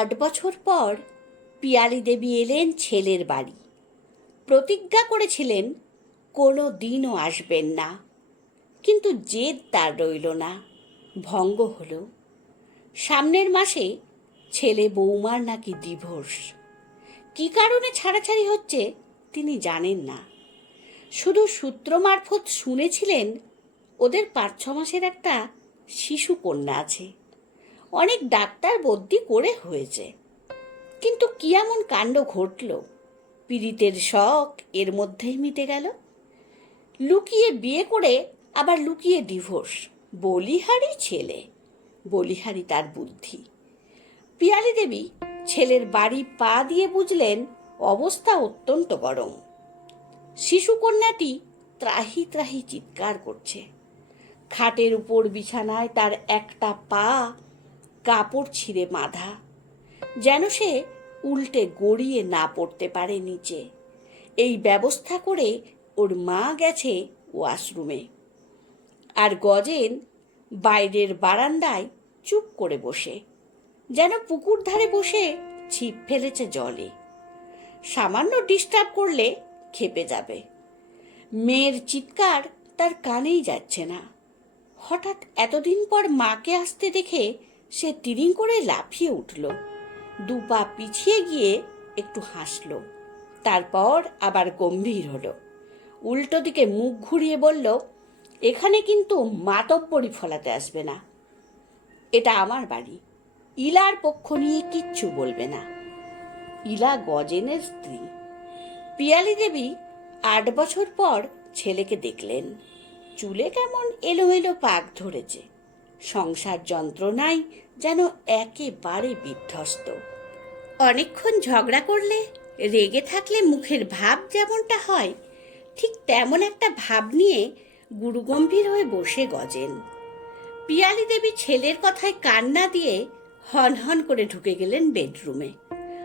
আট বছর পর পিয়ালি দেবী এলেন ছেলের বাড়ি। প্রতিজ্ঞা করেছিলেন, কোনো দিনও আসবেন না। কিন্তু জেদ তার রইল না, ভঙ্গ হলো। সামনের মাসে ছেলে বৌমার নাকি ডিভোর্স কী কারণে ছাড়াছাড়ি হচ্ছে তিনি জানেন না। শুধু সূত্র মারফত শুনেছিলেন, ওদের পাঁচ ছ মাসের একটা শিশু কন্যা আছে। অনেক ডাক্তার বদ্যি করে হয়েছে। কিন্তু কি এমন কাণ্ড ঘটল? পীড়িতের শখ এর মধ্যেই মিটে গেল। লুকিয়ে বিয়ে করে আবার লুকিয়ে ডিভোর্স। বলিহারি ছেলে, বলিহারি তার বুদ্ধি। পিয়ালি দেবী ছেলের বাড়ি পা দিয়ে বুঝলেন অবস্থা অত্যন্ত গরম। শিশুকন্যাটি ত্রাহি ত্রাহি চিৎকার করছে। খাটের উপর বিছানায় তার একটা পা কাপড় ছিঁড়ে বাঁধা, যেন সে উল্টে গড়িয়ে না পড়তে পারে নিচে। এই ব্যবস্থা করে ওর মা গেছে ওয়াশরুমে। আর গজেন বাইরের বারান্দায় চুপ করে বসে, যেন পুকুর ধারে বসে ছিপ ফেলেছে জলে। সামান্য ডিস্টার্ব করলে খেপে যাবে। মেয়ের চিৎকার তার কানেই যাচ্ছে না। হঠাৎ এতদিন পর মাকে আসতে দেখে সে তিরিং করে লাফিয়ে উঠল। দু পা পিছিয়ে গিয়ে একটু হাসল। তারপর আবার গম্ভীর হলো। উল্টো দিকে মুখ ঘুরিয়ে বলল, এখানে কিন্তু মাতব্বরি ফলাতে আসবে না। এটা আমার বাড়ি। ইলার পক্ষ নিয়ে কিচ্ছু বলবে না। ইলা গজেনের স্ত্রী। পিয়ালি দেবী আট বছর পর ছেলেকে দেখলেন। চুলে কেমন এলোমেলো পাক ধরেছে। সংসার যন্ত্রণায় যেন একেবারে বিধ্বস্ত। অনেকক্ষণ ঝগড়া করলে, রেগে থাকলে মুখের ভাব যেমনটা হয়, ঠিক তেমন একটা ভাব নিয়ে গুরুগম্ভীর হয়ে বসে গজেন। পিয়ালি দেবী ছেলের কথায় কান্না দিয়ে হন হন করে ঢুকে গেলেন বেডরুমে।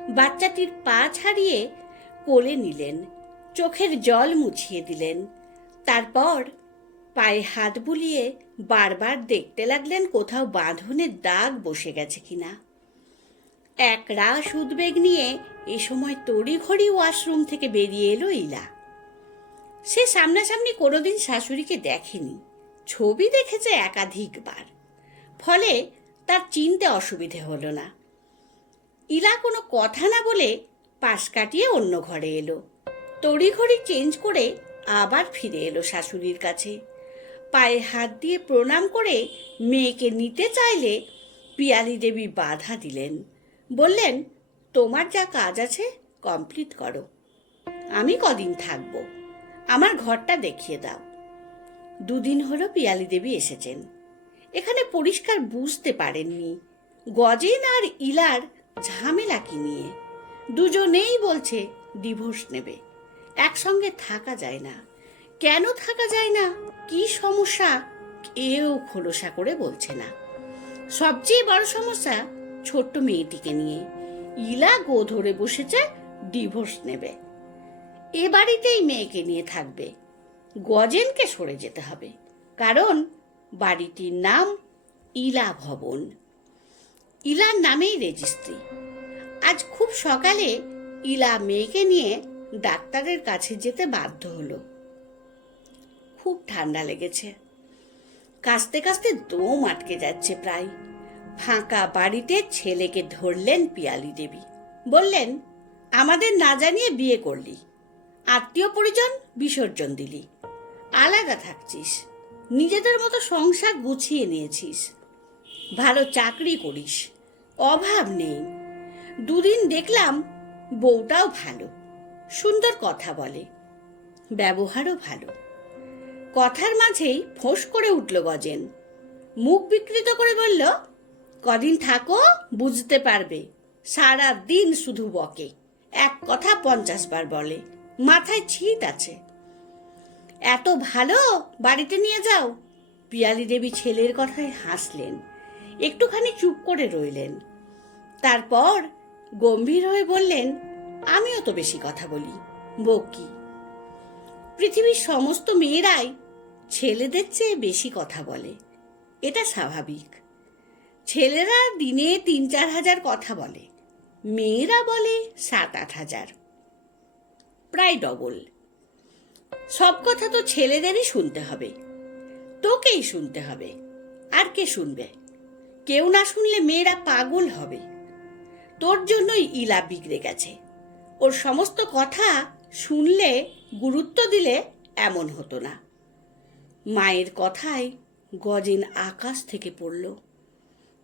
বাচ্চাটির পা ছাড়িয়ে কোলে নিলেন, চোখের জল মুছিয়ে দিলেন। তারপর পায়ে হাত বুলিয়ে বারবার দেখতে লাগলেন কোথাও বাঁধনের দাগ বসে গেছে কিনা। এক রাস উদ্বেগ নিয়ে এ সময় তড়িঘড়ি ওয়াশরুম থেকে বেরিয়ে এলো ইলা। সে সামনাসামনি কোনোদিন শাশুড়িকে দেখেনি, ছবি দেখেছে একাধিকবার, ফলে তার চিনতে অসুবিধে হলো না। ইলা কোনো কথা না বলে পাশ কাটিয়ে অন্য ঘরে এলো। তড়িঘড়ি চেঞ্জ করে আবার ফিরে এলো শাশুড়ির কাছে। পায়ে হাত দিয়ে প্রণাম করে মেয়েকে নিতে চাইলে পিয়ালি দেবী বাধা দিলেন। বললেন, তোমার যা কাজ আছে কমপ্লিট করো। আমি কদিন থাকব। আমার ঘরটা দেখিয়ে দাও। দুদিন হলো পিয়ালি দেবী এসেছেন। এখানে পরিষ্কার বুঝতে পারেননি। গজেন আর ইলার ঝামেলা কি নিয়ে? দুজনেই বলছে, ডিভোর্স নেবে। একসঙ্গে থাকা যায় না। কেন থাকা যায় না? কি সমস্যা? কেউ খোলসা করে বলছে না। সবচেয়ে বড় সমস্যা ছোট্ট মেয়েটিকে নিয়ে। ইলা গো ধরে বসেছে, ডিভোর্স নেবে। এ বাড়িতেই মেয়েকে নিয়ে থাকবে। গজেনকে সরে যেতে হবে। কারণ বাড়িটির নাম ইলা ভবন। ইলার নামেই রেজিস্ট্রি। আজ খুব সকালে ইলা মেয়েকে নিয়ে ডাক্তারের কাছে যেতে বাধ্য হলো। খুব ঠান্ডা লেগেছে। কাস্তে কাস্তে দম আটকে যাচ্ছে প্রায়। ফাঁকা বাড়িতে ছেলেকে ধরলেন পিয়ালি দেবী। বললেন, আমাদের না জানিয়ে বিয়ে করলি। আত্মীয় পরিজন বিসর্জন দিলি। আলাদা থাকছিস। নিজেদের মতো সংসার গুছিয়ে নিয়েছিস। ভালো চাকরি করিস। অভাব নেই। দুদিন দেখলাম বউটাও ভালো। সুন্দর কথা বলে। ব্যবহারও ভালো। কথার মাঝেই ফোঁস করে উঠল গজেন। মুখ বিকৃত করে বলল, কদিন থাকো, বুঝতে পারবে। সারা দিন শুধু বকে। এক কথা পঞ্চাশ বার বলে। মাথায় ছিট আছে। এত ভালো, বাড়িতে নিয়ে যাও। পিয়ালি দেবী ছেলের কথায় হাসলেন। একটুখানি চুপ করে রইলেন। তারপর গম্ভীর হয়ে বললেন, আমিও তো বেশি কথা বলি। বকি পৃথিবীর সমস্ত মেয়েরাই ছেলেদের চেয়ে বেশি কথা বলে। এটা স্বাভাবিক। ছেলেরা দিনে তিন চার হাজার কথা বলে। মেয়েরা বলে সাত আট হাজার। প্রায় ডবল। সব কথা তো ছেলেদেরই শুনতে হবে। তোকেই শুনতে হবে। আর কে শুনবে? কেউ না শুনলে মেয়েরা পাগল হবে। তোর জন্যই ইলা বিগড়ে গেছে। ওর সমস্ত কথা শুনলে, গুরুত্ব দিলে এমন হতো না। মায়ের কথায় গজেন আকাশ থেকে পড়ল।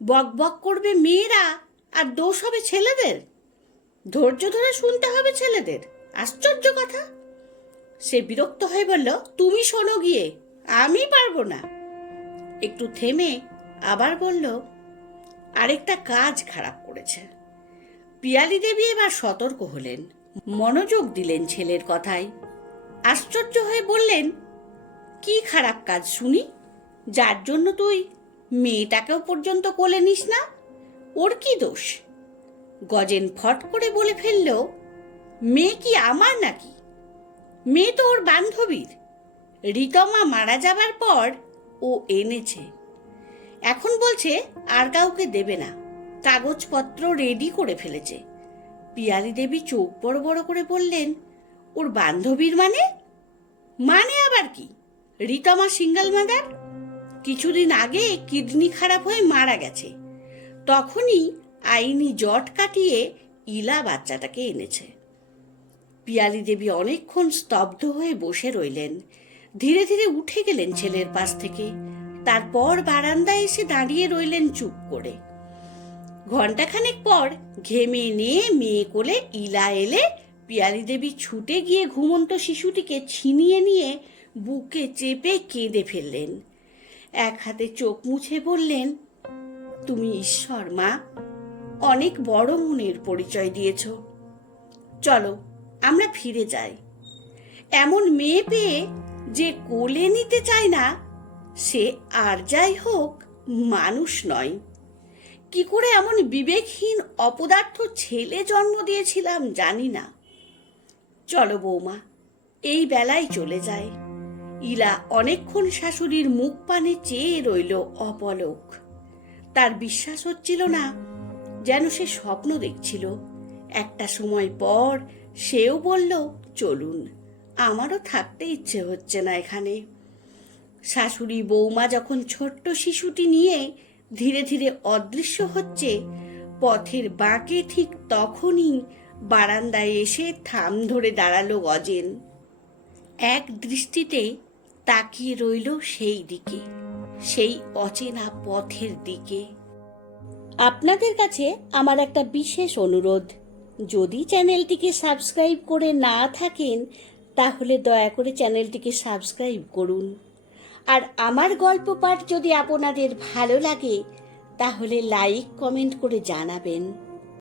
বক বক করবে মেয়েরা, আর দোষ হবে ছেলেদের। ধৈর্য ধরে শুনতে হবে ছেলেদের। আশ্চর্য কথা। সে বিরক্ত হয়ে বলল, তুমি শোনো গিয়ে, আমি পারব না। একটু থেমে আবার বলল, আরেকটা কাজ খারাপ করেছে। পিয়ালি দেবী এবার সতর্ক হলেন। মনোযোগ দিলেন ছেলের কথায়। আশ্চর্য হয়ে বললেন কি খারাপ কাজ শুনি? যার জন্য তুই মেয়েটাকেও পর্যন্ত কোলে নিস না? ওর কি দোষ? গজেন ফট করে বলে ফেলল, মেয়ে কি আমার নাকি? মেয়ে তো ওর বান্ধবীর। রিতমা মারা যাবার পর ও এনেছে। এখন বলছে আর কাউকে দেবে না। কাগজপত্র রেডি করে ফেলেছে। পিয়ালি দেবী চোখ বড় বড় করে বললেন, ওর বান্ধবীর মানে? মানে আবার কি? Ritama single mother? কিছুদিন আগে কিডনি খারাপ হয়ে মারা গেছে। তখনই আইনি জট কাটিয়ে ইলা বাচ্চাটাকে এনেছে। পিয়ালি দেবী অনেকক্ষণ স্তব্ধ হয়ে বসে রইলেন। ধীরে ধীরে উঠে গেলেন ছেলের পাশ থেকে। তারপর বারান্দায় এসে দাঁড়িয়ে রইলেন চুপ করে। ঘন্টাখানেক পর ঘেমে নিয়ে মেয়ে কোলে ইলা এলে পিয়ালি দেবী ছুটে গিয়ে ঘুমন্ত শিশুটিকে ছিনিয়ে নিয়ে বুকে চেপে কেঁদে ফেললেন। এক হাতে চোখ মুছে বললেন, তুমি ঈশ্বর, মা। অনেক বড় মনের পরিচয় দিয়েছ। চলো, আমরা ফিরে যাই। এমন মেয়ে পেয়ে যে কোলে নিতে চায় না, সে আর যাই হোক, মানুষ নয়। কি করে এমন বিবেকহীন অপদার্থ ছেলে জন্ম দিয়েছিলাম জানি না। চলো বৌমা, এই বেলায় চলে যায়। ইলা অনেকক্ষণ শাশুড়ির মুখ পানে চেয়ে রইল অপলক। তার বিশ্বাস হচ্ছিল না যেন সে স্বপ্ন দেখছিল। একটা সময় পর সেও বলল, চলুন, আমারও থাকতে ইচ্ছে হচ্ছে না এখানে। শাশুড়ি বৌমা যখন ছোট্ট শিশুটি নিয়ে ধীরে ধীরে অদৃশ্য হচ্ছে, পথের বাঁকে ঠিক তখনই বারান্দায় এসে থাম ধরে দাঁড়াল গজেন। এক দৃষ্টিতে তাকিয়ে রইল সেই দিকে, সেই অচেনা পথের দিকে। আপনাদের কাছে আমার একটা বিশেষ অনুরোধ, যদি চ্যানেলটিকে সাবস্ক্রাইব করে না থাকেন, তাহলে দয়া করে চ্যানেলটিকে সাবস্ক্রাইব করুন। আর আমার গল্প পাঠ যদি আপনাদের ভালো লাগে, তাহলে লাইক, কমেন্ট করে জানাবেন।